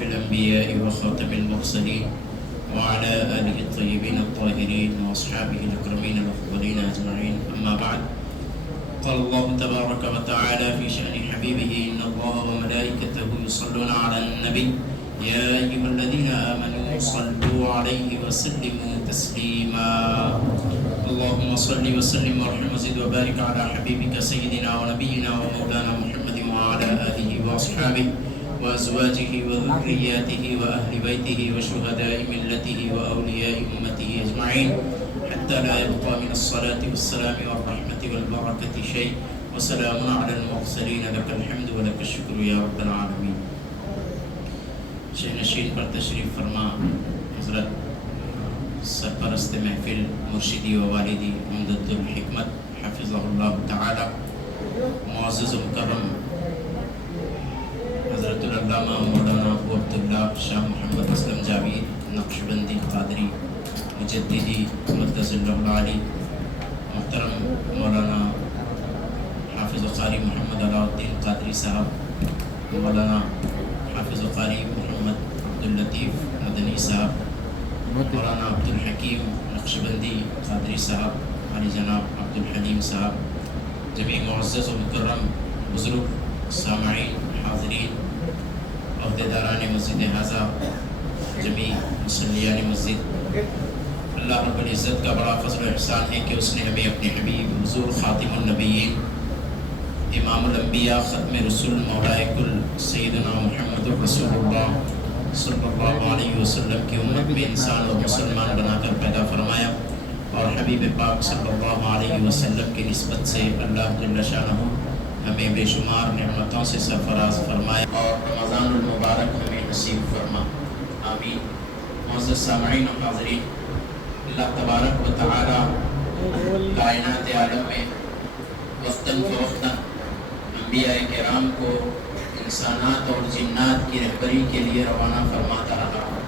أشرف الأنبياء وخاتم المرسلين وعلى آله الطيبين الطاهرين وأصحابه الأكرمين الأفضلين أجمعين، أما بعد. قال الله تبارك وتعالى في شأن حبيبه: إن الله وملائكته يصلون على النبي يا أيها الذين آمنوا صلوا عليه وسلموا تسليما. اللهم صل وسلم وارحم وزد وبارك على حبيبك سيدنا ونبينا ومولانا محمد وعلى آله وأصحابه وأزواجه وذرياته وأهل بيته وشهداء ملته وأولياء أمته أجمعين حتى لا يبقى من الصلاة والسلام والرحمة والبركة شيء، وسلام على المرسلين، لك الحمد ولك الشكر يا رب العالمين. شہنشین پر تشریف فرما حضرت سرپرست محفل مرشدی و والدی عمدۃ الحکمت حفظہ اللہ تعالی، معزز و مکرم حضرت العلامہ مولانا ابو عبداللہ شاہ محمد اسلم جاوید نقشبندی قادری مجددی مقدس اللہ العالی، محترم مولانا حافظ قاری محمد علاء الدین قادری صاحب، مولانا حافظ قاری محمد عبداللطیف مدنی صاحب، مولانا عبدالحکیم نقشبندی قادری صاحب، علی جناب عبدالحلیم صاحب، جمیع معزز و مکرم بزرگ سامعین، حاضرین، عہدیداران مسجد ھذا، جمیع مصلیان مسجد، اللہ رب العزت کا بڑا فضل و احسان ہے کہ اس نے ہمیں اپنے حبیب حضور خاتم النبیین، امام الانبیاء، ختم رسول، مولائے کل سیدنا محمد رسول اللہ صلی اللہ علیہ وسلم کی امت میں انسان اور مسلمان بنا کر پیدا فرمایا، اور حبیب پاک صلی اللہ علیہ وسلم کی نسبت سے اللہ جل شانہ ہمیں بے شمار نعمتوں سے سرفراز فرمایا اور رمضان المبارک ہمیں نصیب فرما، آمین۔ معزز سامعین و حاضرین، اللہ تبارک و تعالی کائنات عالم میں وقتاً فوقتاً انبیاء کرام کو انسانات اور جنات کی رہبری کے لیے روانہ فرماتا رہا،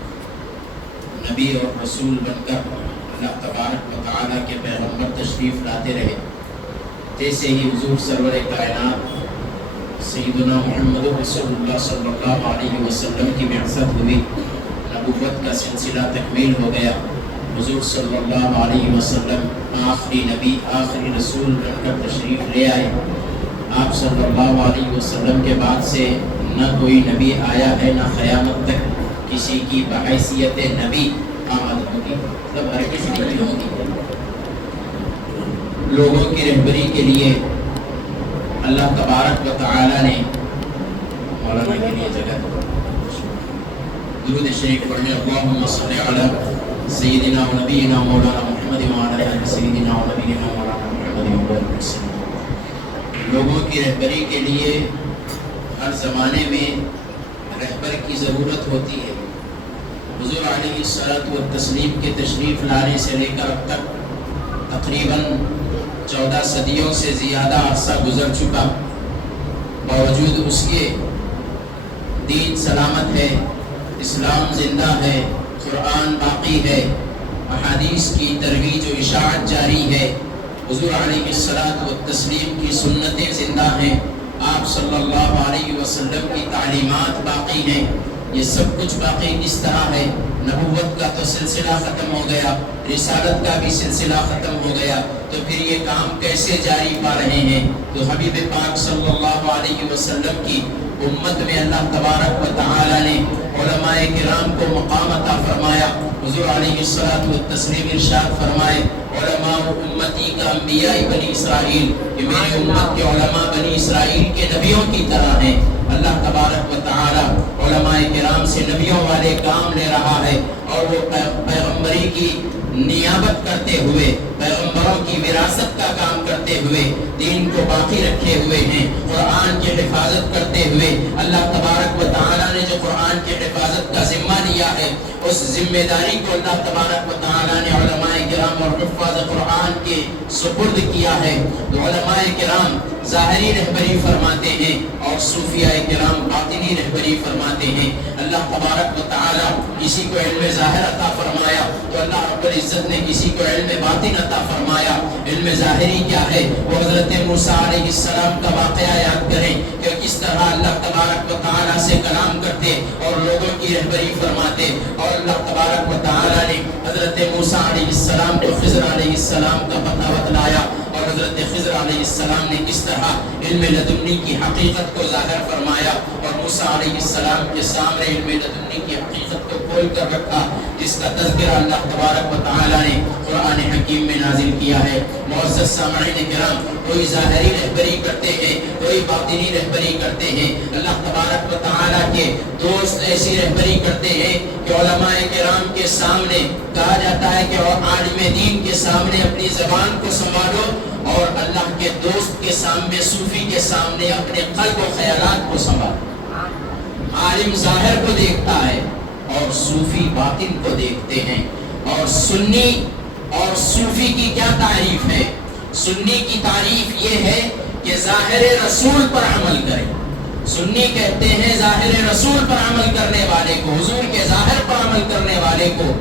نبی اور رسول بن کر اللہ تبارک و تعالیٰ کے پیغمبر تشریف لاتے رہے۔ جیسے ہی حضور سرور کائنات سیدنا محمد رسول اللہ صلی اللہ علیہ وسلم کی بعثت ہوئی، نبوت کا سلسلہ تکمیل ہو گیا، حضور صلی اللہ علیہ وسلم آخری نبی، آخری رسول بن کر تشریف لے آئے۔ آپ صلی اللہ علیہ وسلم کے بعد سے نہ کوئی نبی آیا ہے، نہ قیامت تک کسی کی بحیثیت نبی آمد ہوگی، مطلب ہر کسی نہیں ہوگی۔ لوگوں کی رہبری کے لیے اللہ تبارک و تعالی نے مولانا کے لیے جگہ درود شریف پڑھنے، اللہم صلی علی سیدنا و نبینا مولانا محمد وعلی آلہ سیدنا و نبینا مولانا محمد وسلم۔ لوگوں کی رہبری کے لیے ہر زمانے میں رہبر کی ضرورت ہوتی ہے۔ حضور علیہ الصلوۃ والتسلیم کے تشریف لانے سے لے کر اب تک تقریباً 14 صدیوں سے زیادہ عرصہ گزر چکا، باوجود اس کے دین سلامت ہے، اسلام زندہ ہے، قرآن باقی ہے، احادیث کی ترویج و اشاعت جاری ہے، حضور علیہ الصلوۃ والتسلیم کی سنتیں زندہ ہیں، آپ صلی اللہ علیہ وسلم کی تعلیمات باقی ہیں۔ یہ سب کچھ باقی کس طرح ہے؟ نبوت کا تو سلسلہ ختم ہو گیا، رسالت کا بھی سلسلہ ختم ہو گیا، تو پھر یہ کام کیسے جاری پا رہے ہیں؟ تو حبیب پاک صلی اللہ علیہ وسلم کی امت میں اللہ تبارک و تعالی نے علماء کرام کو مقام عطا فرمایا۔ حضور علیہ الصلوۃ والتسلیم ارشاد فرمائے: علماء امتی کا انبیاء بنی اسرائیل، کہ میری امت کے علماء بنی اسرائیل کے نبیوں کی طرح ہیں۔ اللہ تبارک و تعالی علماء کرام سے نبیوں والے کام لے رہا ہے، اور وہ پیغمبری کی نیابت کرتے ہوئے، پیغمبروں کی وراثت کا کام کرتے ہوئے، دین کو باقی رکھے ہوئے ہیں، قرآن کی حفاظت کرتے ہوئے۔ اللہ تبارک و تعالی نے جو قرآن کی حفاظت کا ذمہ لیا ہے، اس ذمہ داری کو اللہ تبارک و تعالی نے علماء کرام اور حفاظ قرآن کے سپرد کیا ہے۔ علماء کرام ظاہری رہبری فرماتے ہیں اور صوفیاء کرام باطنی رہبری فرماتے ہیں۔ اللہ تبارک و تعالی کسی کو علم ظاہر عطا فرمایا تو اللہ رب العزت نے کسی کو علم باطن عطا فرمایا۔ علم ظاہری کیا ہے؟ وہ حضرت موسیٰ علیہ السلام کا واقعہ یاد کریں کہ کس طرح اللہ تبارک و تعالی سے کلام کرتے اور لوگوں کی رہبری فرماتے. اور اللہ تبارک و تعالی نے حضرت موسیٰ علیہ السلام کو خضر علیہ السلام کا پتہ بتلایا اور حضرت خضر علیہ السلام نے کس طرح علم لدنی کی حقیقت کو ظاہر فرمایا اور موسیٰ علیہ السلام کے سامنے علم لدنی کی حقیقت کو کھول کر رکھا، جس کا تذکرہ اللہ تبارک و تعالی نے قرآن حکیم میں نازل کیا ہے. معزز سامعین کرام، کوئی ظاہری رہبری کرتے ہیں، کوئی باطنی رہبری کرتے ہیں. اللہ تبارک و تعالی کے دوست ایسی رہبری کرتے ہیں کہ علماء کرام کے سامنے کہا جاتا ہے کہ اور عالم دین کے سامنے اپنی زبان کو سنبھالو اور اللہ کے دوست کے سامنے، صوفی کے سامنے اپنے قلب و خیالات کو سنبھالو. عالم ظاہر کو دیکھتا ہے اور صوفی باطن کو دیکھتے ہیں. اور سنی اور صوفی کی کیا تعریف ہے؟ سنی کی تعریف یہ ہے کہ ظاہر رسول پر عمل کرے. سنی کہتے ہیں ظاہر رسول پر عمل کرنے والے کو، حضور کے ظاہر پر عمل کرنے والے کو،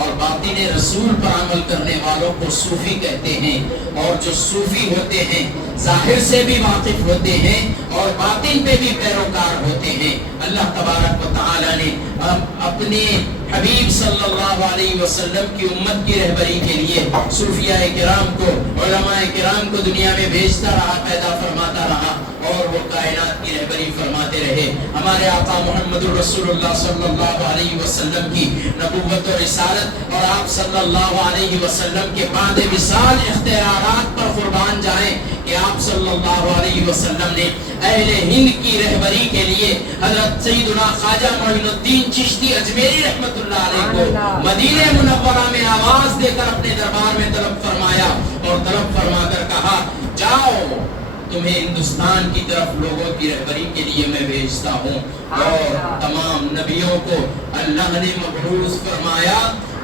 اور باطن رسول پر عمل کرنے والوں کو صوفی کہتے ہیں. اور جو صوفی ہوتے ہیں ظاہر سے بھی واقف ہوتے ہیں اور باطن پہ بھی پیروکار ہوتے ہیں. اللہ تبارک و تعالی نے اپنے حبیب صلی اللہ علیہ وسلم کی امت کی رہبری کے لیے صوفیاء کرام کو، علماء کرام کو دنیا میں بھیجتا رہا، پیدا فرماتا رہا اور وہ کائنات کی رہبری فرماتے رہے. ہمارے آقا محمد رسول اللہ صلی اللہ علیہ وسلم کی نبوت و رسالت اور آپ صلی اللہ علیہ وسلم کے بعد وصال اختیارات پر قربان جائیں کہ آپ صلی اللہ علیہ وسلم نے اہل ہند کی رہبری کے لیے حضرت سیدنا خواجہ معین الدین چشتی اجمیری رحمت اللہ علیہ کو مدینہ منورہ میں آواز دے کر اپنے دربار میں طلب فرمایا اور طلب فرما کر کہا، جاؤ تمہیں ہندوستان کی طرف لوگوں کی رہبری کے لیے میں بھیجتا ہوں. اور تمام نبیوں کو اللہ نے مبعوث فرمایا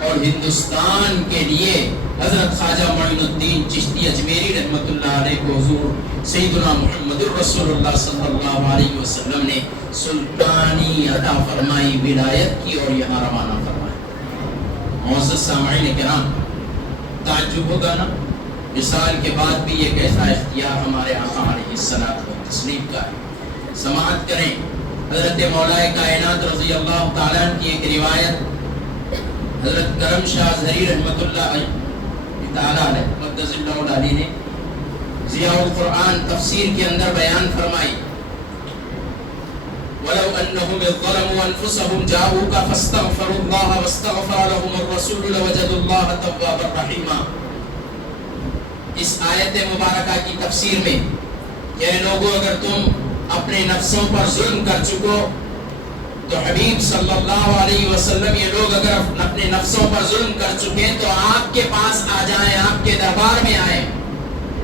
اور ہندوستان کے لیے حضرت خواجہ معین الدین چشتی اجمیری رحمت اللہ علیہ کو حضور سیدنا محمد رسول اللہ صلی اللہ علیہ وسلم نے سلطانی عطا فرمائی، ولایت کی اور یہاں روانہ فرمایا. معزز سامعین کرام، تعجب ہوگا نا، وصال کے بعد بھی یہ کیسا اختیار ہمارے آقا علیہ الصلوۃ والتسلیم کا ہے. سماعت کریں حضرت مولا کائنات رضی اللہ تعالیٰ عنہ کی ایک روایت حضرت کرم شاہ ظہری رحمت اللہ تعالیٰ علیہ مقدس اللہ علیہ نے ضیاء القرآن تفسیر کے اندر بیان فرمائی، وَلَوْ أَنَّهُمْ إِذْ ظَلَمُوا أَنفُسَهُمْ جَاءُوكَ فَاسْتَغْفَرُوا اللَّهَ وَاسْتَغْفَرَ لَهُمُ الرَّسُولُ لَوَجَدُوا اللَّهَ تَوَّابًا رَحِيمًا. اس آیت مبارکہ کی تفسیر میں کہ لوگوں اگر تم اپنے نفسوں پر ظلم کر چکو تو حبیب صلی اللہ علیہ وسلم یہ لوگ اگر اپنے نفسوں پر ظلم کر چکے تو آپ کے پاس آ جائیں، آپ کے دربار میں آئیں،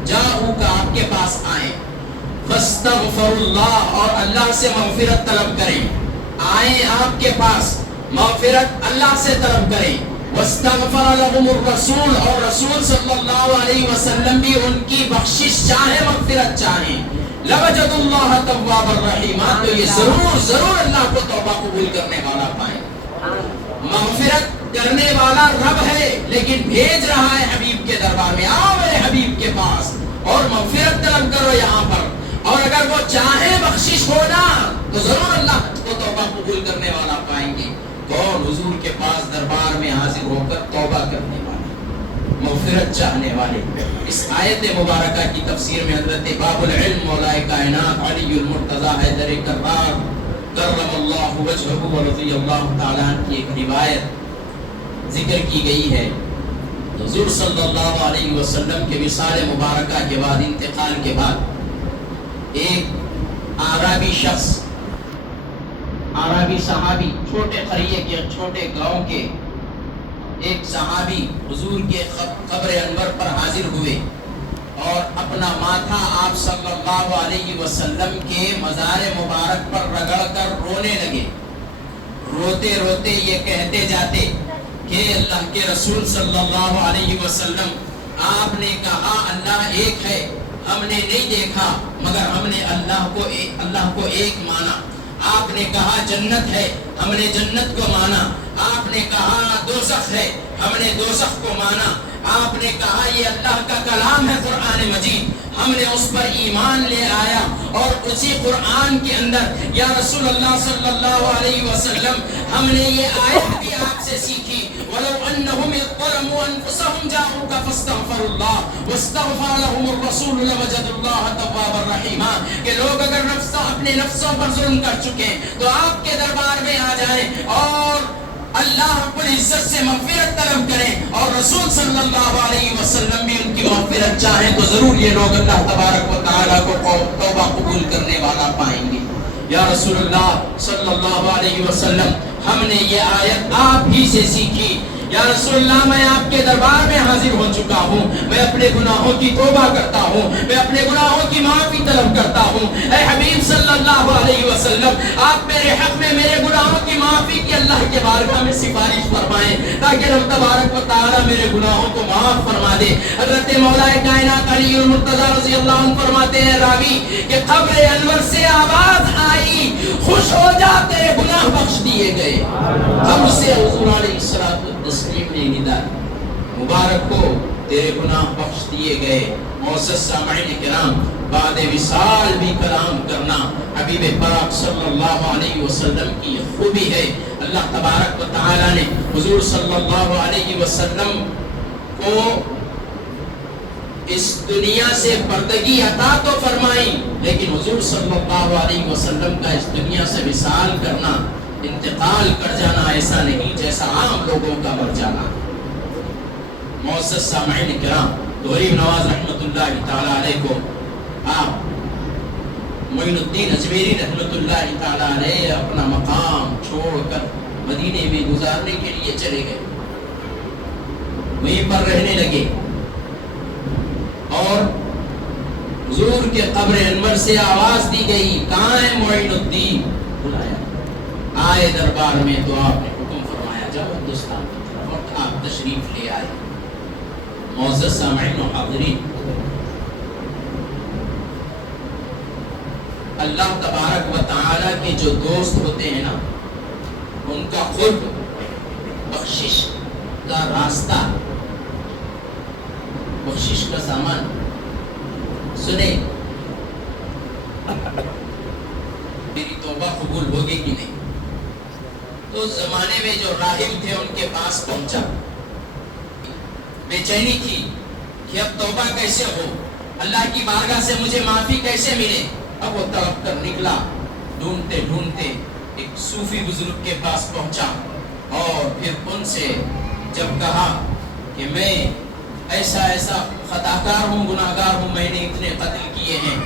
جاؤ کا آپ کے پاس آئیں، فاستغفر اللہ اور اللہ سے مغفرت طلب کریں. آئیں آپ کے پاس مغفرت اللہ سے طلب کریں. واستغفر لهم الرسول اور رسول صلی اللہ علیہ وسلم بھی ان کی بخشش چاہیں، مغفرت چاہیں. لوجد اللہ توابا رحیما، تو یہ ضرور اللہ کو توبہ قبول کرنے والا پائیں. مغفرت کرنے والا رب ہے لیکن بھیج رہا ہے حبیب کے دربار میں، آؤ میرے حبیب کے پاس اور مغفرت طلب کرو یہاں پر. اور اگر وہ چاہے بخشش ہونا تو ضرور اللہ کو توبہ قبول کرنے والا پائیں گے. کون؟ حضور کے پاس دربار میں حاضر ہو کر توبہ کرنے والے، مغفرت چاہنے والے. اس آیت مبارکہ کی تفسیر میں حضرت باب العلم مولا کائنات علی المرتضی حیدر کرار کرم اللہ وجہہ ورضی اللہ تعالیٰ عنہ کی ایک روایت ذکر کی گئی ہے. حضور صلی اللہ علیہ وسلم کے وصال مبارکہ کے بعد، انتقال کے بعد، ایک عربی شخص، عربی صحابی، چھوٹے قریے کے، چھوٹے گاؤں کے ایک صحابی حضور کے قبر انور پر حاضر ہوئے اور اپنا ماتھا آپ صلی اللہ علیہ وسلم کے مزار مبارک پر رگڑ کر رونے لگے. روتے روتے یہ کہتے جاتے کہ اللہ کے رسول صلی اللہ علیہ وسلم، آپ نے کہا اللہ ایک ہے، ہم نے نہیں دیکھا مگر ہم نے اللہ کو ایک مانا. آپ نے کہا جنت ہے، ہم نے جنت کو مانا. آپ نے کہا دوزخ ہے، ہم نے دوزخ کو مانا. آپ نے کہا یہ اللہ کا کلام ہے قرآن مجید، ہم نے اس پر ایمان لے آیا اور اسی قرآن کے اندر یا رسول اللہ صلی اللہ علیہ وسلم ہم نے یہ آیت بھی آپ سے سیکھی، وَلَوْ أَنَّهُمْ إِذْ ظَلَمُوا أَنفُسَهُمْ جَاءُوكَ فَاسْتَغْفَرُوا اللَّهَ وَاسْتَغْفَرَ لَهُمُ الرَّسُولُ لَوَجَدُوا اللَّهَ تَوَّابًا رَحِيمًا، کہ لوگ اگر اپنے نفسوں پر ظلم کر چکے تو آپ کے دربار میں آ جائیں اور اللہ رب العزت سے مغفرت طلب کریں اور رسول صلی اللہ علیہ وسلم بھی ان کی مغفرت چاہیں تو ضرور یہ لوگ اللہ تبارک و تعالیٰ کو توبہ قبول کرنے والا پائیں گے۔ یا رسول اللہ صلی اللہ علیہ وسلم ہم نے یہ آیت آپ ہی سے سیکھی، یا رسول اللہ میں آپ کے دربار میں حاضر ہو چکا ہوں، میں اپنے گناہوں کی توبہ کرتا ہوں، میں اپنے گناہوں کی معافی طلب کرتا ہوں۔ اے حبیب صلی اللہ علیہ وسلم آپ میرے حق میں میرے گناہوں کی معافی کی اللہ کے بارگاہ میں سفارش فرمائیں تاکہ رب تبارک و تعالی میرے گناہوں کو معاف فرما دے۔ حضرت مولا کائنات علی المرتضی رضی اللہ عنہ فرماتے ہیں راوی کہ قبر انور سے آواز آئی خوش ہو جا تیرے گناہ بخش دیے گئے۔ قبر سے حضور علیہ الصلوۃ والتسلیم نے ندا مبارک ہو تیرے گناہ بخش دیے گئے۔ معزز سامعین کرام، بعد وصال بھی کلام کرنا حبیب پاک صلی اللہ علیہ وسلم کی خوبی ہے۔ اللہ تبارک و تعالی نے حضور صلی اللہ علیہ وسلم کو اس دنیا سے پردگی عطا تو فرمائی، لیکن حضور صلی اللہ علیہ وسلم کا اس دنیا سے وصال کرنا، انتقال کر جانا ایسا نہیں جیسا عام لوگوں کا مر جانا۔ معزز سامعین کرام، غریب نواز رحمت اللہ تعالی علیہ کو آپ معین الدین اجمیری رحمت اللہ تعالی علیہ اپنا مقام چھوڑ کر مدینے میں گزارنے کے لیے چلے گئے، وہیں پر رہنے لگے اور حضور کے قبر انور سے آواز دی گئی کہاں ہے معین الدین؟ بلایا، آئے دربار میں تو آپ نے حکم فرمایا جب ہندوستان کی طرف اور آپ تشریف لے آئے۔ معزز سامعین و حاضرین، اللہ تبارک و تعالی کے جو دوست ہوتے ہیں نا، ان کا قرب، بخشش کا راستہ، بخشش کا سامان سنیں میری توبہ قبول ہوگی کہ نہیں۔ تو اس زمانے میں جو راہب تھے ان کے پاس پہنچا، بے چینی تھی کہ اب توبہ کیسے ہو، اللہ کی بارگاہ سے مجھے معافی کیسے ملے۔ اب وہ طرف کر نکلا، ڈھونڈتے ڈھونڈتے ایک صوفی بزرگ کے پاس پہنچا اور پھر ان سے جب کہا کہ میں ایسا ایسا خطاکار ہوں، گناہگار ہوں، میں نے اتنے قتل کیے ہیں،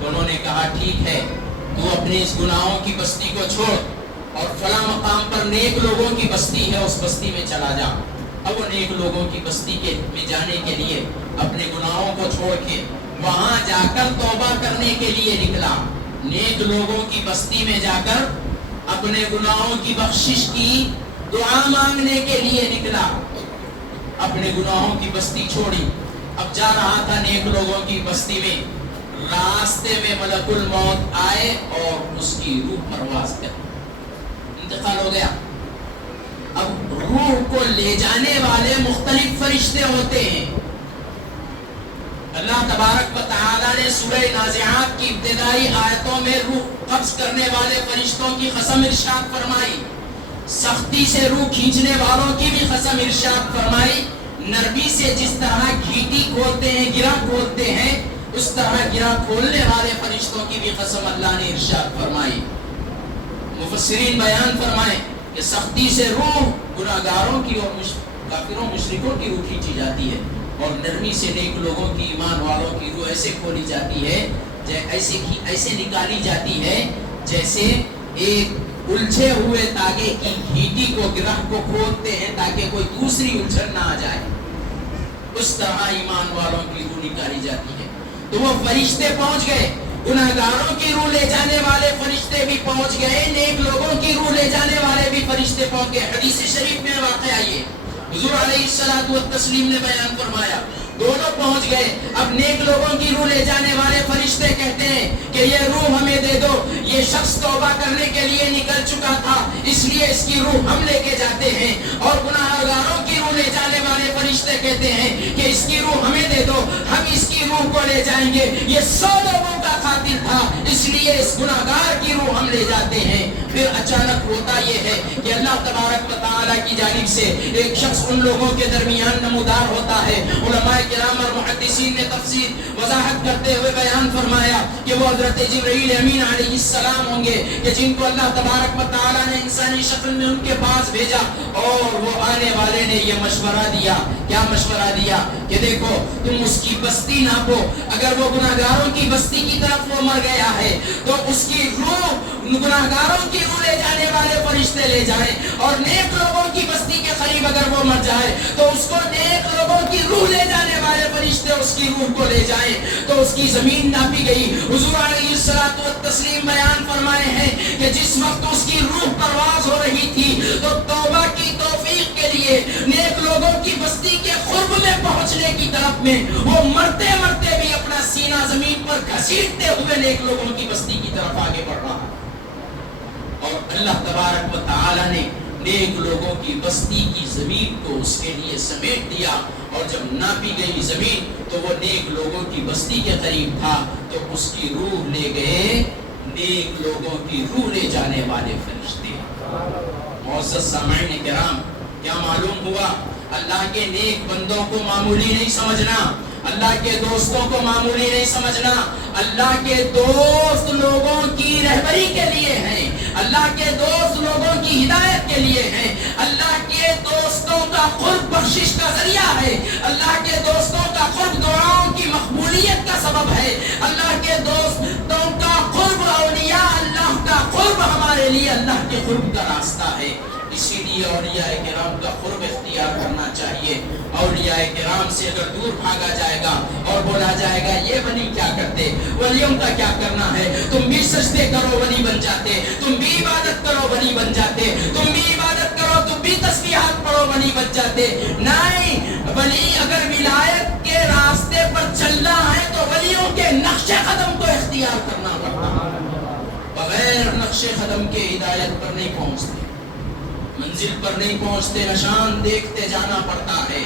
تو انہوں نے کہا ٹھیک ہے، تو اپنی اس گناہوں کی بستی کو چھوڑ اور فلاں مقام پر نیک لوگوں کی بستی ہے اس بستی میں چلا جا۔ اب وہ نیک لوگوں کی بستی میں جانے کے لیے اپنے گناہوں کو چھوڑ کے وہاں جا کر توبہ کرنے کے لیے نکلا، نیک لوگوں کی بستی میں جا کر اپنے گناہوں کی بخشش کی دعا مانگنے کے لیے نکلا، اپنے گناہوں کی بستی چھوڑی، اب جا رہا تھا نیک لوگوں کی بستی میں، راستے میں ملک الموت آئے اور اس کی روح پرواز کر انتقال ہو گیا۔ اب روح کو لے جانے والے مختلف فرشتے ہوتے ہیں۔ اللہ تبارک و تعالی نے سورہ نازعات کی ابتدائی آیتوں میں روح قبض کرنے والے فرشتوں کی قسم ارشاد فرمائی، سختی سے روح کھینچنے والوں کی بھی قسم ارشاد فرمائی، نرمی سے جس طرح گھیٹی کھولتے ہیں، گرہ کھولتے ہیں، اس طرح گرہ کھولنے والے فرشتوں کی بھی قسم اللہ نے ارشاد فرمائی۔ مفسرین بیان فرمائیں کہ سختی سے روح گناہگاروں کی اور کافروں مشرکوں کی روح کھینچی جاتی ہے، اور نرمی سے نیک لوگوں کی، ایمان والوں کی روح ایسے کھولی جاتی ہے، ایسے نکالی جاتی ہے جیسے ایک الجھے ہوئے تاگے کی گھیٹی کو، گرہ کو کھولتے ہیں تاکہ کوئی دوسری الجھن نہ آ جائے، اس طرح ایمان والوں کی روح نکالی جاتی ہے۔ تو وہ فرشتے پہنچ گئے، گناہگاروں کی روح لے جانے والے فرشتے بھی پہنچ گئے، نیک لوگوں کی روح لے جانے والے بھی فرشتے پہنچ گئے۔ حدیث شریف میں واقعہ یہ حضور علیہ الصلوۃ والتسلیم نے بیان فرمایا، دونوں پہنچ گئے۔ اب نیک لوگوں کی روح لے جانے والے فرشتے کہتے ہیں کہ یہ روح ہمیں دے دو، یہ شخص توبہ کرنے کے لیے نکل چکا تھا، اس لیے اس کی روح ہم لے کے جاتے ہیں۔ اور گناہگاروں کی روح لے جانے والے فرشتے کہتے ہیں کہ اس کی روح ہمیں دے دو، ہم اس کی روح کو لے جائیں گے، یہ 100 لوگوں کا قاتل تھا اس لیے اس گناہگار کی روح ہم لے جاتے ہیں۔ پھر اچانک ہوتا یہ ہے کہ اللہ تبارک و تعالیٰ کی جانب سے ایک شخص ان لوگوں کے درمیان نمودار ہوتا ہے۔ علماء کرام اور محدثین نے تفسیر وضاحت کرتے ہوئے بیان فرمایا کہ وہ حضرت جبرائیل امین علیہ السلام ہوں گے کہ جن کو اللہ تبارک و تعالیٰ نے انسانی شکل میں ان کے پاس بھیجا، اور وہ آنے والے نے یہ مشورہ دیا۔ کیا مشورہ دیا؟ کہ دیکھو تم اس کی بستی ناپو، اگر وہ گناہگاروں کی بستی کی طرف وہ مر گیا ہے تو اس کی روح گناہگاروں کی روح لے جانے والے فرشتے لے جائیں، اور نیک لوگوں کی بستی کے قریب اگر وہ مر جائے تو اس کو نیک لوگوں کی روح لے جانے والے فرشتے اس کی روح کو لے جائیں۔ تو اس کی زمین ناپی گئی۔ حضور علیہ الصلوۃ والتسلیم بیان فرمائے ہیں کہ جس وقت اس کی روح پرواز ہو رہی تھی تو توبہ کی توفیق کے لیے نیک لوگوں کی بستی کے قرب میں پہنچنے کی طرف میں وہ مرتے مرتے بھی اپنا سینہ زمین پر گھسیٹتے ہوئے نیک لوگوں کی بستی کی طرف آگے بڑھ رہا ہے۔ اور اللہ تبارک و تعالی نے نیک لوگوں کی بستی کی زمین کو اس کے لیے سمیٹ دیا، اور جب ناپی گئی زمین تو وہ نیک لوگوں کی بستی کے قریب تھا، تو اس کی روح لے گئے نیک لوگوں کی روح لے جانے والے فرشتے۔ معزز سامعین کرام، کیا معلوم ہوا؟ اللہ کے نیک بندوں کو معمولی نہیں سمجھنا، اللہ کے دوستوں کو معمولی نہیں سمجھنا۔ اللہ کے دوست لوگوں کی رہبری کے لیے ہیں، اللہ کے دوست لوگوں کی ہدایت کے لیے ہیں، اللہ کے دوستوں کا قرب بخشش کا ذریعہ ہے، اللہ کے دوستوں کا قرب دعاؤں کی مقبولیت کا سبب ہے، اللہ کے دوستوں کا قرب اولیاء اللہ کا قرب ہمارے لیے اللہ کے قرب کا راستہ ہے۔ اسی لیے اولیاء کرام کا قرب اختیار کرنا چاہیے۔ اولیاء کرام سے اگر دور بھاگا جائے گا اور بولا جائے گا یہ ولی کیا کرتے، ولیوں کا کیا کرنا ہے، تم بھی سجدے کرو ولی بن جاتے، تم بھی عبادت کرو ولی بن جاتے، تم بھی عبادت کرو تم بھی تسبیحات پڑھو ولی بن جاتے۔ نہیں، ولی اگر ولایت کے راستے پر چلنا ہے تو ولیوں کے نقش قدم کو اختیار کرنا پڑتا ہے، بغیر نقش قدم کے ہدایت پر نہیں پہنچتے، منزل پر نہیں پہنچتے، نشان دیکھتے جانا پڑتا ہے۔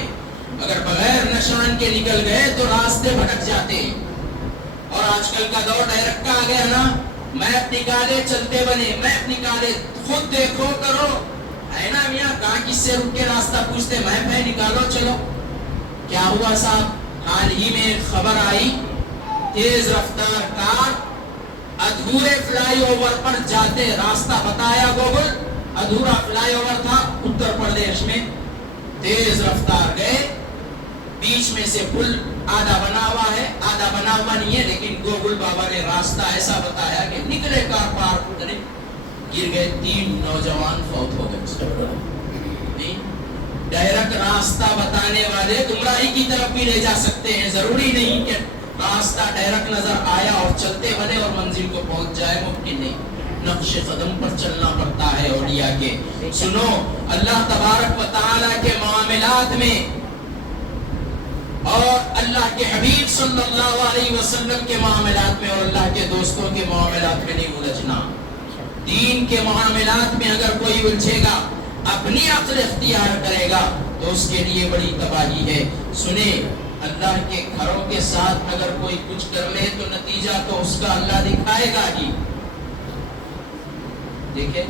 اگر بغیر نشان کے نکل گئے تو راستے بھٹک جاتے ہیں۔ اور آج کل کا دور ڈائریکٹ کا آ گیا نا، میں اپنی کالے چلتے بنے، میں اپنی کالے خود دیکھو کرو، ہے نا میاں، کہاں کس سے رک کے راستہ پوچھتے، میں نکالو چلو۔ کیا ہوا صاحب؟ حال ہی میں خبر آئی، تیز رفتار کار ادھورے فلائی اوور پر جاتے، راستہ بتایا گوگل، ادھورا فلائی اوور تھا اتر پردیش میں، تیز رفتار گئے، بیچ میں سے پل آدھا بنا ہوا ہے، آدھا بنا ہوا نہیں ہے، لیکن گوگل بابا نے راستہ ایسا بتایا کہ نکلے کار پار اترے، گر گئے، 3 نوجوان فوت ہو گئے۔ نہیں، ڈائریکٹ راستہ بتانے والے گمراہی کی طرف بھی لے جا سکتے ہیں، ضروری نہیں کہ راستہ ڈائریکٹ نظر آیا اور چلتے بنے اور منزل کو پہنچ جائے، ممکن نہیں، نقش قدم پر چلنا پڑتا ہے اولیاء کے۔ سنو، اللہ تبارک و تعالیٰ کے معاملات میں اور اللہ کے حبیب صلی اللہ علیہ وسلم کے معاملات میں اور اللہ کے دوستوں کے معاملات میں نہیں الجھنا۔ دین کے معاملات میں اگر کوئی الجھے گا، اپنی عقل اختیار کرے گا تو اس کے لیے بڑی تباہی ہے۔ سنیں، اللہ کے گھروں کے ساتھ اگر کوئی کچھ کر لے تو نتیجہ تو اس کا اللہ دکھائے گا ہی۔ دیکھیں،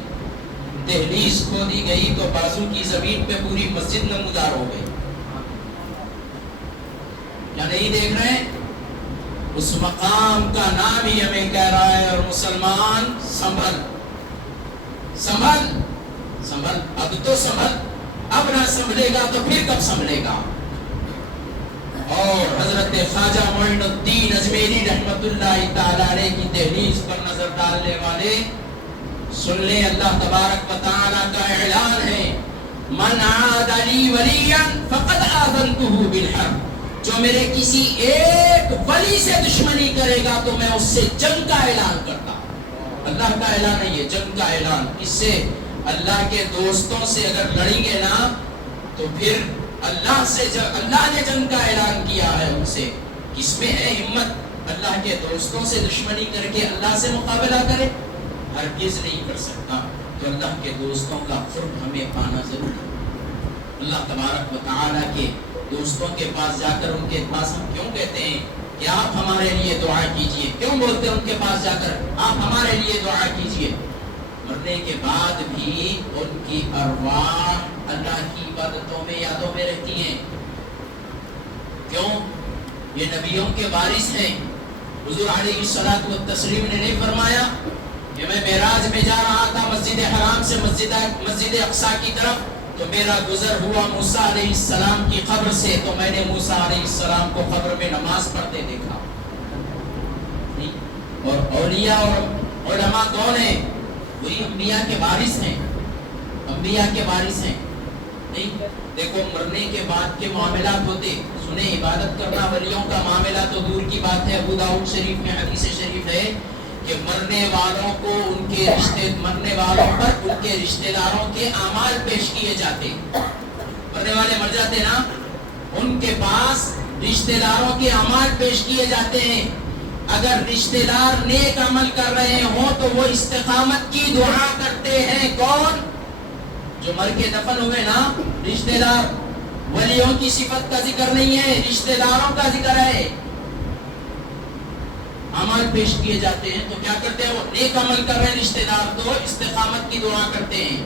دہلیز کھودی گئی تو بازو کی زمین پہ پوری مسجد نمودار ہو گئی، کیا نہیں دیکھ رہے ہیں؟ اس مقام کا نام ہی ہمیں کہہ رہا ہے، اور مسلمان سنبھل سنبھل سنبھل، اب تو سنبھل، اب نہ سنبھلے گا تو پھر کب سنبھلے گا؟ اور حضرت خواجہ معین الدین اجمیری رحمت اللہ تعالی علیہ کی دہلیز پر نظر ڈالنے والے سن لیں، اللہ تبارک و تعالی کا اعلان ہے، من عاد لی ولیا فقد آذنتہ بالحرب، جو میرے کسی ایک ولی سے دشمنی کرے گا تو میں اس سے جنگ کا اعلان کرتا ہوں۔ اللہ کا اعلان ہے یہ، جنگ کا اعلان۔ اس سے اللہ کے دوستوں سے اگر لڑیں گے نا تو پھر اللہ نے جنگ کا اعلان کیا ہے ان سے۔ کس میں ہے ہمت اللہ کے دوستوں سے دشمنی کر کے اللہ سے مقابلہ کرے؟ ہرگز نہیں کر سکتا۔ تو اللہ کے دوستوں کا قرب ہمیں پانا ضروری ہے۔ اللہ تبارک و تعالیٰ کے دوستوں کے پاس جا کر ان کے پاس ہم کیوں کہتے ہیں کہ آپ ہمارے لیے دعا کیجئے؟ کیوں بولتے ہیں ان کے پاس جا کر آپ ہمارے لیے دعا کیجئے؟ مرنے کے بعد بھی ان کی ارواح اللہ کی عبادتوں میں، یادوں میں رہتی ہیں۔ کیوں؟ یہ نبیوں کے وارث ہیں۔ حضور علیہ الصلوۃ والتسلیم نے نہیں فرمایا کہ میں معراج میں جا رہا تھا مسجد حرام سے مسجد اقصی کی طرف، تو میرا گزر ہوا موسیٰ علیہ السلام کی قبر سے، تو میں نے موسیٰ علیہ السلام کو قبر میں نماز پڑھتے دیکھا۔ اور اولیاء اور علماء کون ہیں؟ وہی انبیاء کے وارث ہیں، انبیاء کے وارث ہیں۔ نہیں دیکھو مرنے کے بعد کے معاملات ہوتے، سنیں عبادت کرنا ولیوں کا معاملہ تو دور کی بات ہے۔ ابو داؤد شریف میں حدیث شریف ہے کہ مرنے والوں کو مرنے والوں پر ان کے رشتہ داروں کے اعمال پیش کیے جاتے۔ مرنے والے مر جاتے نا، ان کے پاس رشتہ داروں کے اعمال پیش کیے جاتے ہیں۔ اگر رشتہ دار نیک عمل کر رہے ہوں تو وہ استقامت کی دعا کرتے ہیں۔ کون؟ جو مر کے دفن ہوئے نا، رشتہ دار۔ ولیوں کی صفت کا ذکر نہیں ہے، رشتہ داروں کا ذکر ہے۔ عمل پیش کیے جاتے ہیں تو کیا کرتے ہیں؟ وہ نیک عمل کر رہے ہیں رشتہ دار تو استقامت کی دعا کرتے ہیں،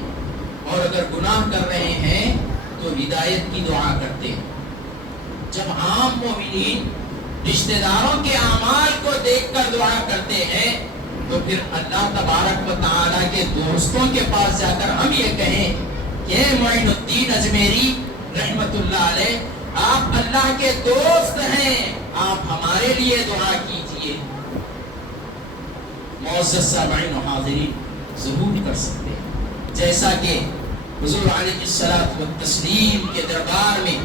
اور اگر گناہ کر رہے ہیں تو ہدایت کی دعا کرتے ہیں۔ جب عام مومنین رشتہ داروں کے اعمال کو دیکھ کر دعا کرتے ہیں تو پھر اللہ تبارک و تعالیٰ کے دوستوں کے پاس جا کر ہم یہ کہیں کہ معین الدین اجمیری رحمت اللہ علیہ، آپ اللہ کے دوست ہیں، آپ ہمارے لیے دعا کیجئے۔ معزز سامعین و حاضرین، ضرور کر سکتے ہیں، جیسا کہ حضور علیہ الصلوۃ والتسلیم کے دربار میں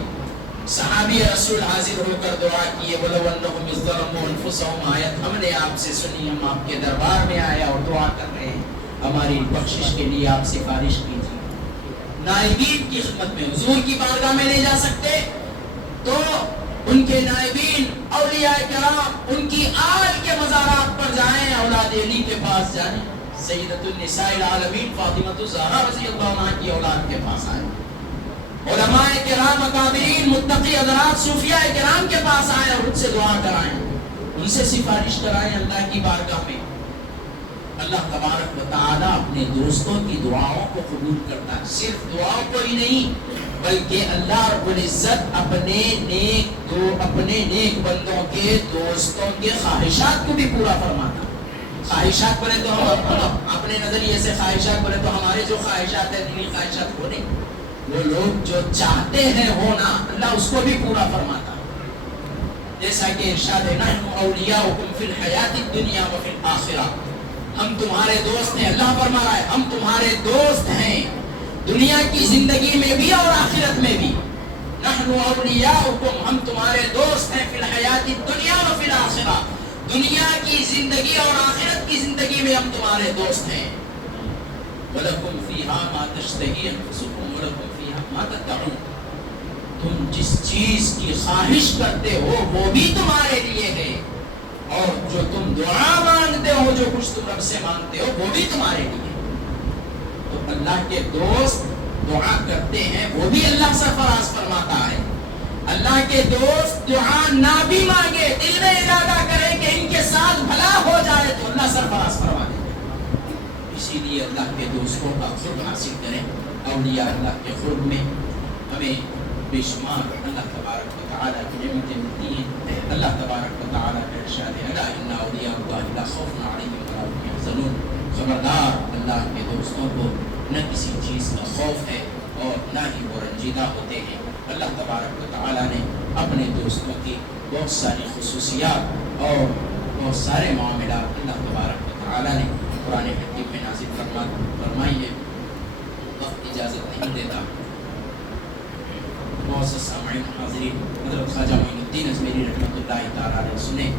صحابی رسول حاضر ہو کر دعا کیے، وَلَوْ أَنَّهُمْ إِذْ ظَلَمُوا أَنفُسَهُمْ آیت ہم نے آپ سے سنی، ہم آپ کے دربار میں آیا اور دعا کر رہے ہیں، ہماری بخشش کے لیے آپ سفارش کیجیے۔ نائبین کی خدمت میں، حضور کی بارگاہ میں نہیں جا سکتے تو ان کے نائبین اولیاء کرام ان کی آل کے مزارات پر جائیں، اولاد علی کے پاس جائیں، سیدۃ النساء العالمین فاطمۃ الزہرا رضی اللہ عنہا کی اولاد کے پاس آئیں، علماء کرام اکابرین متقی حضرات صوفیاء کرام کے پاس آئیں اور ان سے دعا کرائیں، ان سے سفارش کرائیں اللہ کی بارگاہ میں۔ اللہ تبارک و تعالیٰ اپنے دوستوں کی دعاؤں کو قبول کرتا ہے، صرف دعاؤں کو ہی نہیں بلکہ اللہ رب العزت اپنے نیک بندوں کے دوستوں کے خواہشات کو بھی پورا فرماتا ہے۔ خواہشات بولے تو ہم اپنے نظریے سے خواہشات بولے تو ہمارے جو خواہشات ہیں دینی خواہشات وہ نہیں، وہ لوگ جو چاہتے ہیں ہونا اللہ اس کو بھی پورا فرماتا ہے۔ جیسا کہ ارشاد ہے نحن اولیاؤکم فی الحیات الدنیا وفی الآخرہ، ہم تمہارے دوست ہیں، اللہ فرما رہا ہے ہم تمہارے دوست ہیں دنیا کی زندگی میں بھی اور آخرت میں بھی۔ نحن اولیاؤکم، ہم تمہارے دوست ہیں فی الحیات الدنیا وفی الآخرہ، دنیا کی زندگی اور آخرت کی زندگی میں ہم تمہارے دوست ہیں۔ وَلَكُمْ فِيهَا مَا تَشْتَهِي أَنفُسُكُمْ وَلَكُمْ فِيهَا مَا تَدَّعُونَ، تم جس چیز کی خواہش کرتے ہو وہ بھی تمہارے لیے ہے، اور جو تم دعا مانگتے ہو، جو کچھ تم رب سے مانگتے ہو وہ بھی تمہارے لیے۔ تو اللہ کے دوست دعا کرتے ہیں وہ بھی اللہ سرفراز فرماتا ہے۔ اللہ کے دوست دعا نہ بھی مانگے، دل میں ارادہ کرے کہ ان کے ساتھ بھلا ہو جائے تو اللہ سرفراز فرما دے گا۔ اسی لیے اللہ کے دوستوں کا قرب حاصل کریں۔ اولیاء اللہ کے قرب میں ہمیں بے شمار اللہ تبارک و تعالیٰ کی نعمتیں ملتی ہیں۔ اللہ تبارک و تعالیٰ کا ارشاد ہے الا ان اولیاء اللہ لا خوف علیہم ولا هم یحزنون، خبردار اللہ کے دوستوں کو نہ کسی چیز کا خوف ہے اور نہ ہی وہ رنجیدہ ہوتے ہیں۔ اللہ تبارک و تعالیٰ نے اپنے دوستوں کی بہت ساری خصوصیات اور بہت سارے معاملات اللہ تبارک و تعالیٰ نے قرآن حکیم میں نازل فرمائی ہے۔ وقت اجازت نہیں دیتا۔ معزز سامعین حاضرین، حضرت خواجہ معین الدین اجمیری رحمۃ اللہ تعالیٰ علیہ سنیں،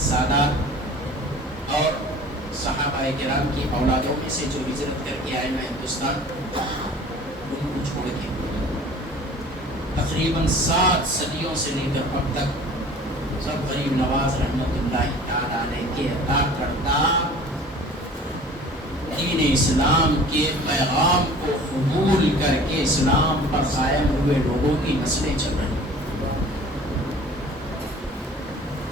سادات اور صحابہ کرام کی اولادوں میں سے جو ہجرت کر کے آئے ہیں ہندوستان، ان کو چھوڑ کے تقریباً 7 صدیوں سے لے کر اب تک سب غریب نواز رحمۃ اللہ تعالیٰ علیہ کے عطا کردہ دین اسلام کے پیغام کو قبول کر کے اسلام پر قائم ہوئے لوگوں کی نسلیں چل رہی ہیں۔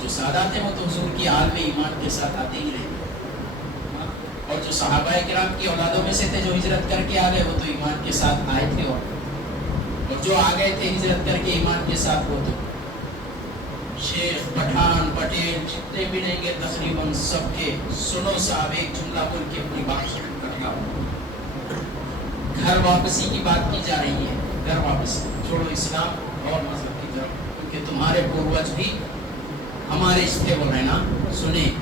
جو سادات ہیں وہ تو حضور کی حال میں ایمان کے ساتھ آتے ہی رہے، اور جو صحابہ کرام کی اولادوں میں سے تھے جو ہجرت کر کے آ گئے وہ تو ایمان کے ساتھ آئے تھے، اور جو آ گئے تھے ہجرت کر کے ایمان کے ساتھ وہ تو شیخ پٹھان پٹیل جتنے بھی نہیں گے تقریباً سب کے سنو صاحب ایک جملہ بول کے اپنی بات شروع کرنا ہوں۔ گھر واپسی کی بات کی جا رہی ہے، گھر واپسی چھوڑو اسلام اور مذہب کی طرف، کیونکہ تمہارے پوروج بھی ہمارے اس پہ وہ رہنا سنیں۔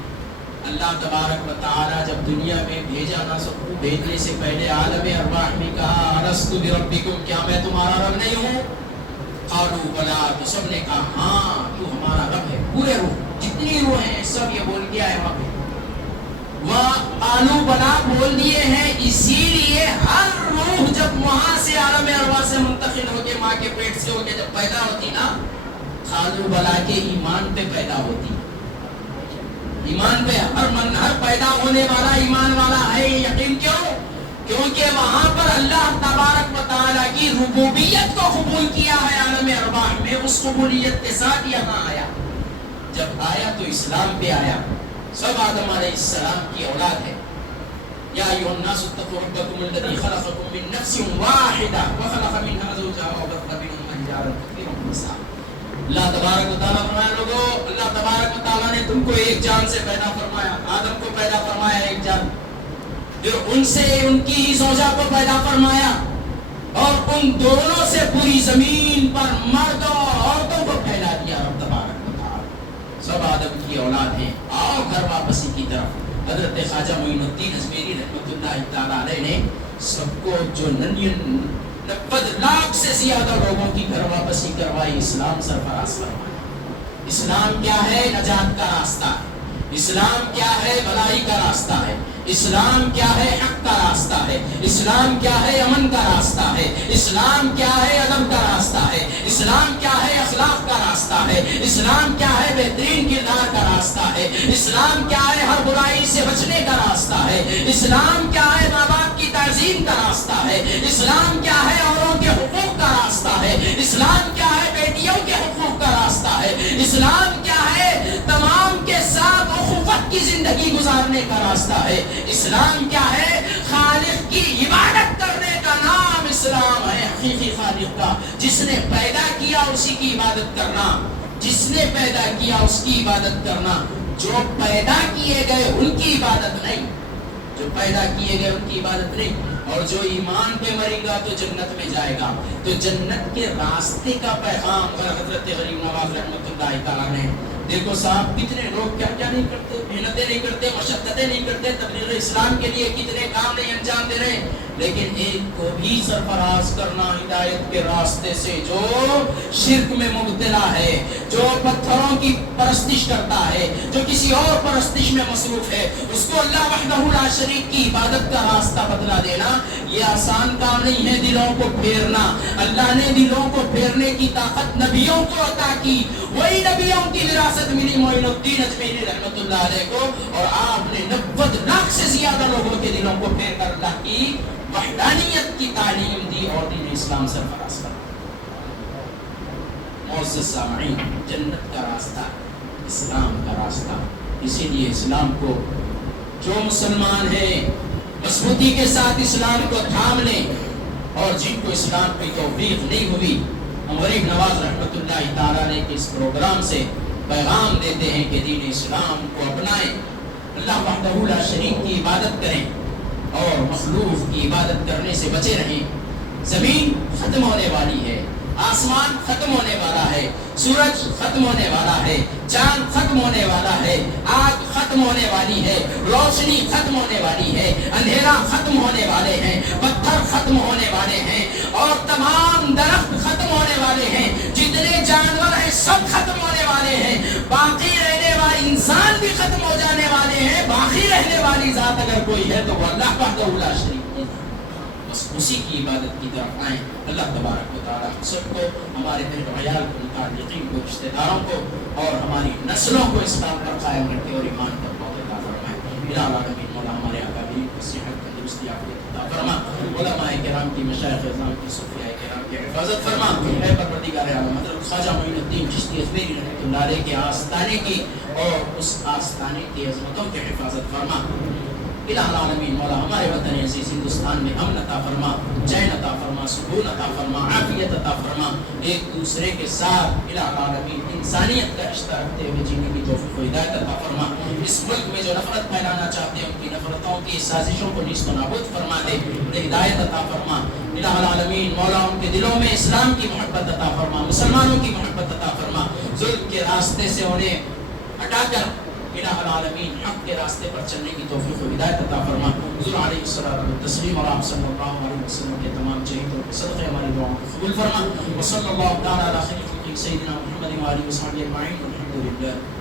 اللہ تبارک و تعالی جب دنیا میں بھیجا نا سب کو بھیجنے سے پہلے عالم ارواح میں کہا الست بربکم، کیا میں تمہارا رب نہیں ہوں؟ قالوا بلا، تو سب نے کہا ہاں تو ہمارا رب ہے، پورے روح جتنی روح ہیں سب یہ بول کے آئے وہاں پہ، وہاں قالوا بلا بول دیے ہیں، اسی لیے ہر روح جب وہاں سے عالم ارواح سے منتقل ہو کے ماں کے پیٹ سے ہو کے جب پیدا ہوتی نا، قالوا بلا کے ایمان پہ پیدا ہوتی، ایمان پہ ہر پیدا ہونے والا ایمان والا ہے، یقین کیوں؟ کیونکہ وہاں پر اللہ تبارک و تعالیٰ کی ربوبیت کو قبول کیا ہے عالم ارواح میں، اس قبولیت کے ساتھ یہاں آیا، جب آیا تو اسلام پہ آیا، سب آدم علیہ السلام کی اولاد ہے۔ یا ایھا الناس اتقوا ربکم الذی خلقکم من نفس واحدہ وخلق منها زوجها وبث منهما رجالا کثیرا ونساء۔ اللہ تبارک و تعالیٰ فرمایا لوگو، اللہ تبارک و تعالیٰ نے تم کو ایک جان سے پیدا فرمایا، آدم کو پیدا فرمایا ایک جان، پھر ان سے ان کی ہی زوجہ کو پیدا فرمایا، اور ان دونوں سے پوری زمین پر مردوں اور عورتوں کو پھیلا دیا رب تبارک و تعالیٰ، سب آدم کی اولاد ہیں۔ آؤ گھر واپسی کی طرف۔ حضرت خواجہ معین الدین اجمیری رحمۃ اللہ تعالیٰ علیہ نے سب کو جو 90 لاکھ سے زیادہ لوگوں کی گھر واپسی کروائی، اسلام سرفراز فرمایا۔ اسلام کیا ہے؟ نجات کا راستہ ہے۔ اسلام کیا ہے؟ بھلائی کا راستہ ہے۔ اسلام کیا ہے؟ حق کا راستہ ہے۔ اسلام کیا ہے؟ امن کا راستہ ہے۔ اسلام کیا ہے؟ ادب کا راستہ ہے۔ اسلام کیا ہے؟ اخلاق کا راستہ ہے۔ اسلام کیا ہے؟ بہترین کردار کا راستہ ہے۔ اسلام کیا ہے؟ ہر برائی سے بچنے کا راستہ ہے۔ اسلام کیا ہے؟ ماں باپ کی تعظیم کا راستہ ہے۔ اسلام کیا ہے؟ اوروں کے حقوق کا راستہ ہے۔ اسلام کیا ہے؟ بیٹیوں کے حقوق کا راستہ ہے۔ اسلام کیا ہے؟ تمام کے ساتھ اخوت کی زندگی گزارنے کا راستہ ہے۔ اسلام کیا ہے؟ خالق کی عبادت کرنے کا نام اسلام ہے، حقیقی خالق کا، جس نے پیدا کیا اسی کی عبادت کرنا، جس نے پیدا کیا اس کی عبادت کرنا، جو پیدا کیے گئے ان کی عبادت نہیں، جو پیدا کیے گئے ان کی عبادت نہیں۔ اور جو ایمان پہ مرے گا تو جنت میں جائے گا۔ تو جنت کے راستے کا پیغام حضرت غریب نواز رحمۃ اللہ تعالیٰ نے، دیکھو صاحب کتنے لوگ کیا کیا نہیں کرتے، محنتیں نہیں کرتے، مشقتیں نہیں کرتے، تبلیغ اسلام کے لیے کتنے کام نہیں انجام دے رہے، لیکن ایک کو بھی سرفراز کرنا ہدایت کے راستے سے، جو شرک میں مبتلا ہے، جو پتھروں کی پرستش کرتا ہے، جو کسی اور پرستش میں مصروف ہے، اس کو اللہ وحدہ لا شریک کی عبادت کا راستہ بتلا دینا، یہ آسان کام نہیں ہے۔ دلوں کو پھیرنا، اللہ نے دلوں کو پھیرنے کی طاقت نبیوں کو عطا کی، وہی نبیوں کی وراثت ملی معین الدین اجمیری رحمۃ اللہ علیہ کو، اور آپ نے 90 لاکھ سے زیادہ لوگوں کے دلوں کو پھیر کر اللہ کی وحدانیت کی تعلیم دی اور دین اسلام سرفراز کر۔ معزز سامعین، جنت کا راستہ اسلام کا راستہ، اسی لیے اسلام کو جو مسلمان ہیں مضبوطی کے ساتھ اسلام کو تھام لیں، اور جن کو اسلام کی توفیق نہیں ہوئی، ہم غریب نواز رحمۃ اللہ تعالیٰ نے اس پروگرام سے پیغام دیتے ہیں کہ دین اسلام کو اپنائیں، اللہ وحدہ لا شریک کی عبادت کریں اور مخلوق کی عبادت کرنے سے بچے رہیں۔ زمین ختم ہونے والی ہے، آسمان ختم ہونے والا ہے، سورج ختم ہونے والا ہے، چاند ختم ہونے والا ہے، آگ ختم ہونے والی ہے، روشنی ختم ہونے والی ہے، اندھیرا ختم ہونے والے ہیں، پتھر ختم ہونے والے ہیں، اور تمام درخت ختم ہونے والے ہیں، جتنے جانور ہیں سب ختم ہونے والے ہیں، باقی رہنے والے انسان بھی ختم ہو جانے والے ہیں، باقی رہنے والی ذات اگر کوئی ہے تو وہ اللہ وحدہ لا شریک ہے۔ بس اسی کی عبادت کی طرف آئیں۔ اللہ تبارک و تعالیٰ سب کو، ہمارے اہل و عیال کو، متعلقین کو، رشتہ داروں کو اور ہماری نسلوں کو اسلام پر قائم رکھے اور ایمان پر موت عطا فرمائے۔ الہ العالمین مولا ہمارے آقا بھی صحت تندرستی عافیت عطا فرما، علماء کرام کی، مشائخ اعظام کی، صوفیاء کرام کی حفاظت فرما، اے پروردگار عالم حضرت خواجہ معین الدین چشتی اجمیری رحمۃ اللہ علیہ کے آستانے کی اور اس آستانے کی عظمتوں کی حفاظت فرما۔ الہ العالمین مولا ہمارے وطن عزیز ہندوستان میں امن عطا فرما، چین عطا فرما، سکون عطا فرما، عافیت عطا فرما، ایک دوسرے کے ساتھ الہ العالمین انسانیت کا رشتہ رکھتے ہوئے جینے کی توفیق و ہدایت عطا فرما۔ اس ملک میں جو نفرت پھیلانا چاہتے ہیں ان کی نفرتوں کی سازشوں کو نیست و نابود فرما دے، ہدایت عطا فرما۔ الہ العالمین مولا ان کے دلوں میں اسلام کی محبت عطا فرما، مسلمانوں کی محبت عطا فرما، ظلم کے راستے سے انہیں ہٹا کر الہ العالمین حق کے راستے پر چلنے کی توفیق و ہدایت عطا فرما۔ حضور علیہ الصلوۃ والتسلیم اور آپ صلی اللہ علیہ وسلم کے تمام شہیدوں کے صدقے ہماری دعاؤں کو قبول فرما۔ وصلی اللہ تعالی علی خیر خلقہ سیدنا محمد و آلہ وصحبہ اجمعین، الحمد للہ۔